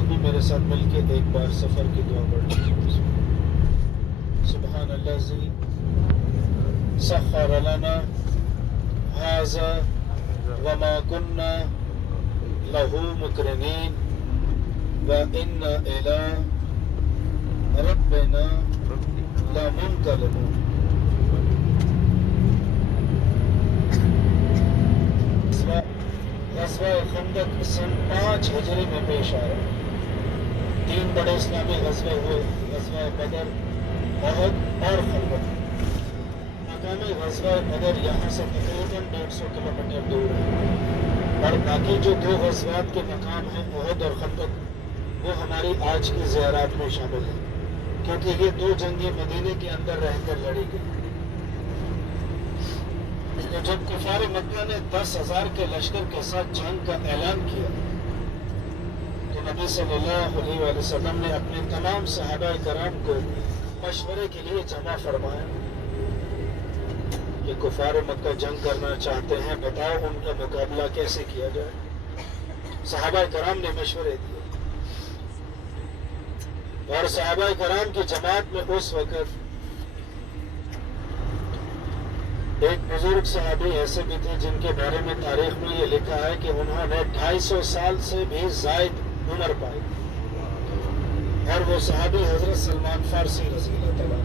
لوگ بھی میرے ساتھ مل کے ایک بار سفر کی دعا پڑھ لیجیے. سبحان الذی سخر لنا هذا وما كنا له مقرنين وإنا إلى ربنا لمنقلبون. غزوہ خندق سن 5 ہجری میں پیش آیا. 3 بڑے اسلامی غزوے ہوئے: غزوہ بدر، احد اور خندق. مقام غزوہ بدر یہاں سے تقریباً 150 کلومیٹر دور ہے، اور باقی جو 2 غزوات کے مقام ہیں احد اور خندق وہ ہماری آج کی زیارات میں شامل ہیں، کیونکہ یہ 2 جنگیں مدینے کے اندر رہ کر لڑی گئی. تو جب کفار مکہ نے 10,000 کے لشکر کے ساتھ جنگ کا اعلان کیا تو نبی صلی اللہ علیہ وآلہ وسلم نے اپنے تمام صحابہ کرام کو مشورے کے لیے جمع فرمایا کہ کفار مکہ جنگ کرنا چاہتے ہیں، بتاؤ ان کا مقابلہ کیسے کیا جائے. صحابہ کرام نے مشورے دیے، اور صحابہ کرام کی جماعت میں اس وقت ایک بزرگ صحابی ایسے بھی تھے جن کے بارے میں تاریخ میں یہ لکھا ہے کہ انہوں نے 250 سال سے بھی زائد عمر پائی، اور وہ صحابی حضرت سلمان فارسی رضی اللہ تعالیٰ.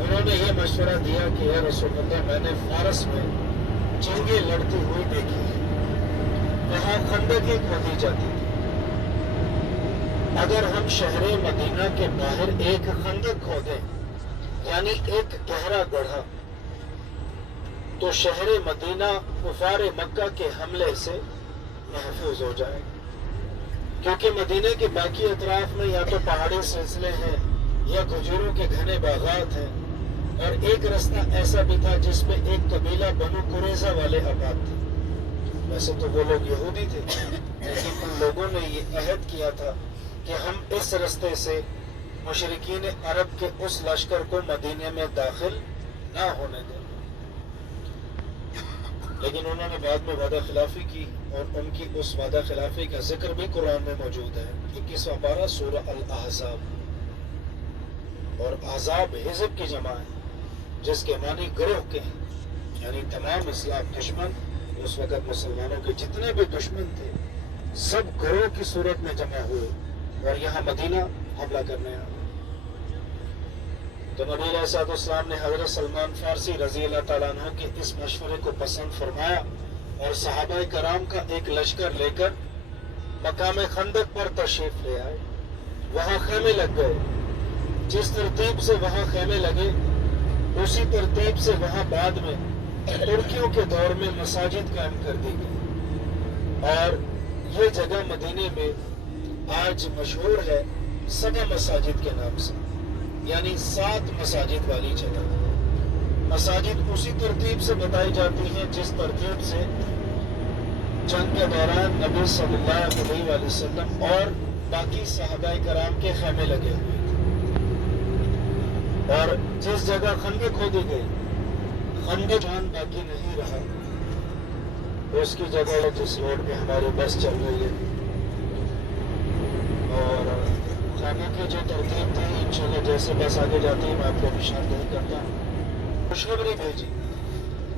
انہوں نے یہ مشورہ دیا کہ اے رسول اللہ، میں نے فارس میں جنگیں لڑتی ہوئی دیکھی ہیں، وہاں خندقیں کھودی جاتی تھی. اگر ہم شہر مدینہ کے باہر ایک خندق کھودیں، یعنی ایک گہرا گڑھا، تو شہر مدینہ کفار مکہ کے حملے سے محفوظ ہو جائے گا، کیونکہ مدینہ کے باقی اطراف میں یا تو پہاڑی سلسلے ہیں یا کھجوروں کے گھنے باغات ہیں، اور ایک رستہ ایسا بھی تھا جس میں ایک قبیلہ بنو قریظہ والے آباد تھے. ویسے تو وہ لوگ یہودی تھے، لیکن ان لوگوں نے یہ عہد کیا تھا کہ ہم اس رستے سے مشرکین عرب کے اس لشکر کو مدینے میں داخل نہ ہونے دیں. لیکن انہوں نے بعد میں وعدہ خلافی کی، اور ان کی اس وعدہ خلافی کا ذکر بھی قرآن میں موجود ہے. 21واں پارہ سورہ الاحزاب. اور احزاب حزب کی جمع ہے، جس کے معنی گروہ کے ہیں، یعنی تمام اسلام دشمن اس وقت مسلمانوں کے جتنے بھی دشمن تھے سب گروہ کی صورت میں جمع ہوئے اور یہاں مدینہ حملہ کرنے آئے. تو نبی علیہ الصلوۃ والسلام نے حضرت سلمان فارسی رضی اللہ تعالیٰ عنہ کے اس مشورے کو پسند فرمایا، اور صحابہ کرام کا ایک لشکر لے کر مقام خندق پر تشریف لے آئے. وہاں خیمے لگ گئے. جس ترتیب سے وہاں خیمے لگے اسی ترتیب سے وہاں بعد میں ترکیوں کے دور میں مساجد قائم کر دی گئی، اور یہ جگہ مدینے میں آج مشہور ہے 7 مساجد کے نام سے، یعنی 7 مساجد والی جگہ. مساجد اسی ترتیب سے بتائی جاتی ہیں جس ترتیب سے جنگ کے دوران نبی صلی اللہ علیہ وآلہ وسلم اور باقی صحابہ کرام کے خیمے لگے ہوئے تھے. اور جس جگہ خندق کھودی گئی، خندق جان باقی نہیں رہا، اس کی جگہ جس روڈ پہ ہماری بس چل رہی ہے. اور خیمے کی جو ترتیب تھی انشاءاللہ جیسے بس آگے جاتی ہے میں آپ کو نشاندہی کرتا ہوں. خوشخبری بھیجی،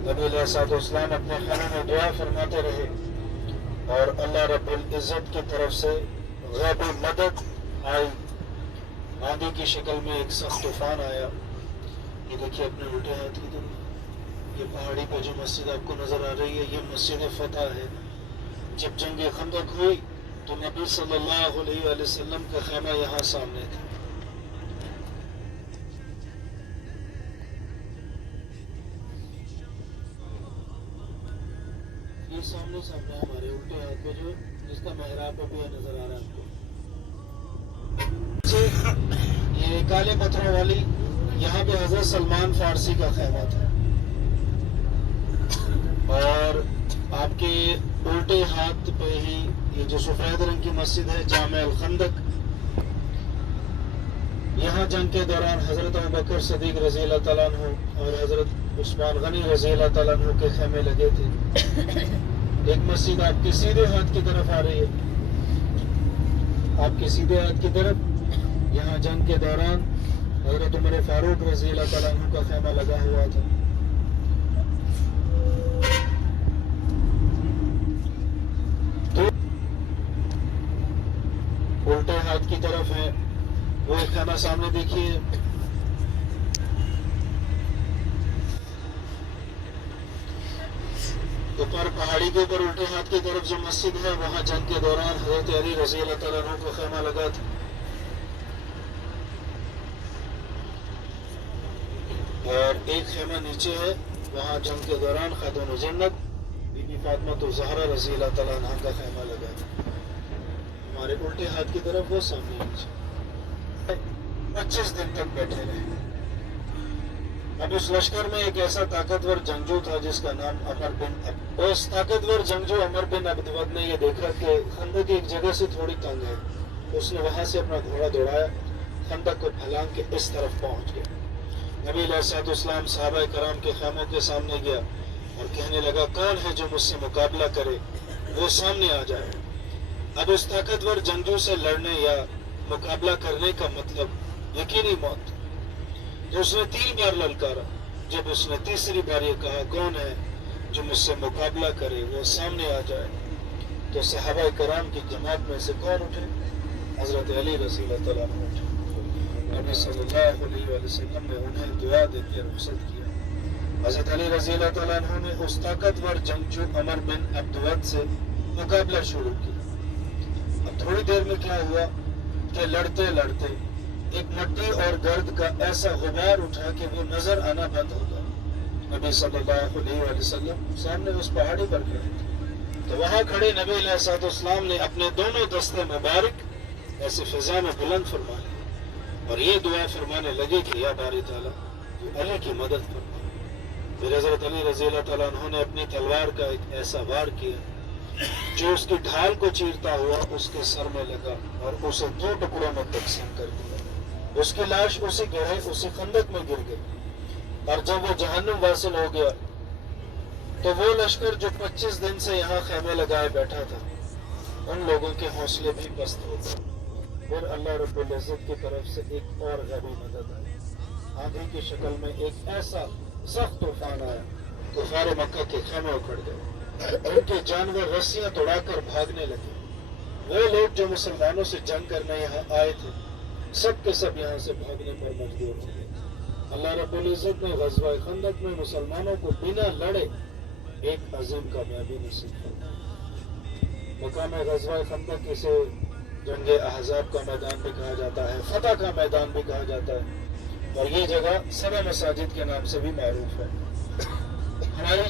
نبی علیہ الصلوۃ والسلام اپنے خیمے میں دعا فرماتے رہے، اور اللہ رب العزت کی طرف سے غیبی مدد آئی. آندھی کی شکل میں ایک سخت طوفان آیا. یہ دیکھیے اپنے الٹے ہاتھ کی طرف، یہ پہاڑی پہ جو مسجد آپ کو نظر آ رہی ہے یہ مسجد فتح ہے. جب جنگ خندق ہوئی تو نبی صلی اللہ علیہ وآلہ وسلم کا خیمہ یہاں سامنے تھا. یہ سامنے ہمارے الٹے ہاتھ پہ جو جس کا محراب ابھی نظر آ رہا ہے آپ کو، یہ کالے پتھروں والی، یہاں پہ حضرت سلمان فارسی کا خیمہ تھا. اور آپ کے الٹے ہاتھ پہ ہی یہ جو سفید رنگ کی مسجد ہے جامع الخندق، یہاں جنگ کے دوران حضرت ابوبکر صدیق رضی اللہ تعالیٰ عنہ اور حضرت عثمان غنی رضی اللہ تعالیٰ عنہ کے خیمے لگے تھے. ایک مسجد آپ کے سیدھے ہاتھ کی طرف آ رہی ہے، آپ کے سیدھے ہاتھ کی طرف یہاں جنگ کے دوران حضرت عمر فاروق رضی اللہ تعالیٰ عنہ کا خیمہ لگا ہوا تھا. الٹے ہاتھ کی طرف ہے وہ ایک خیمہ سامنے دیکھیے. اوپر پہاڑی کے اوپر الٹے ہاتھ کی طرف جو مسجد ہے وہاں جنگ کے دوران حضرت علی رضی اللہ تعالیٰ عنہ کو خیمہ لگا تھا. اور ایک خیمہ نیچے ہے وہاں جنگ کے دوران خاتون جنت بی بی فاطمہ الزہرا رضی اللہ تعالیٰ عنہ کا خیمہ لگا تھا. ہمارے الٹے ہاتھ کی طرف وہ سامنے نیچے 25 دن تک بیٹھے رہے. اب اس لشکر میں ایک ایسا طاقتور جنگجو تھا جس کا نام عمر بن اس طاقتور جنگجو عمر بن عبدود نے یہ دیکھا کہ خندق ایک جگہ سے تھوڑی تنگ ہے. اس نے وہاں سے اپنا گھوڑا دوڑایا, خندق کو پھلانگ کے اس طرف پہنچ گیا. نبی علیہ الصلوۃ والسلام صحابہ کرام کے خیموں کے سامنے گیا اور کہنے لگا کون ہے جو مجھ سے مقابلہ کرے, وہ سامنے آ جائے. اب اس طاقتور جنگجو سے لڑنے یا مقابلہ کرنے کا مطلب یقینی موت. تو اس نے 3 بار للکارا. جب اس نے تیسری بار یہ کہا کون ہے جو مجھ سے مقابلہ کرے وہ سامنے آ جائے, تو صحابہ کرام کی جماعت میں سے کون اٹھے؟ حضرت علی رضی اللہ تعالیٰ عنہ اٹھے. نبی صلی اللہ علیہ وآلہ وسلم نے انہیں دعا دے کے رخصت کیا. حضرت علی رضی اللہ تعالیٰ عنہ نے اس طاقتور جنگجو عمر بن عبدود سے مقابلہ شروع کیا. اب تھوڑی دیر میں کیا ہوا کہ لڑتے لڑتے ایک مٹی اور گرد کا ایسا غبار اٹھا کہ وہ نظر آنا بند ہو گیا. نبی صلی اللہ علیہ وآلہ وسلم سامنے اس پہاڑی پر کھڑے تھے, تو وہاں کھڑے نبی علیہ الصلوۃ والسلام نے اپنے دونوں دستے مبارک ایسے فضا میں بلند فرمائے اور یہ دعا فرمانے لگے کہ یا باری تعالیٰ تو علی کی مدد فرما. پھر حضرت علی رضی اللہ تعالیٰ عنہ نے اپنی تلوار کا ایک ایسا وار کیا جو اس کی ڈھال کو چیرتا ہوا اس کے سر میں لگا اور اسے 2 ٹکڑوں میں تقسیم کر دیا. اس کی لاش اسی گڑھے اسی خندق میں گر گئی. اور جب وہ جہنم واصل ہو گیا تو وہ لشکر جو 25 دن سے یہاں خیمے لگائے بیٹھا تھا ان لوگوں کے حوصلے بھی پست ہو گئے. پھر اللہ رب العزت کی طرف سے ایک اور غیبی مدد آئی. آندھی کی شکل میں ایک ایسا سخت طوفان آیا, کفار مکہ کے خیمے اکھڑ گئے. ان کے جانور رسیاں توڑا کر بھاگنے لگے. وہ لوگ جو مسلمانوں سے جنگ کرنے یہاں آئے تھے سب کے سب یہاں سے بھاگنے پر مجبور ہو گئے. اللہ رب العزت نے غزوہ خندق میں مسلمانوں کو بنا لڑے ایک عظیم کامیابی نصیب کی. مقام غزوہ خندق اسے جنگ احزاب کا میدان بھی کہا جاتا ہے, فتح کا میدان بھی کہا جاتا ہے, اور یہ جگہ 7 مساجد کے نام سے بھی معروف ہے. ہمارا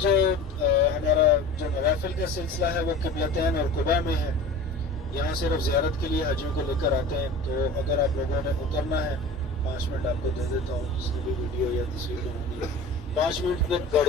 جو نوافل کا سلسلہ ہے وہ قبلتین اور قباء میں ہے. یہاں صرف زیارت کے لیے حاجیوں کو لے کر آتے ہیں. تو اگر آپ لوگوں نے اترنا ہے 5 منٹ آپ کو دے دیتا ہوں, جس کی بھی ویڈیو یا تصویر بنانی ہے 5 منٹ میں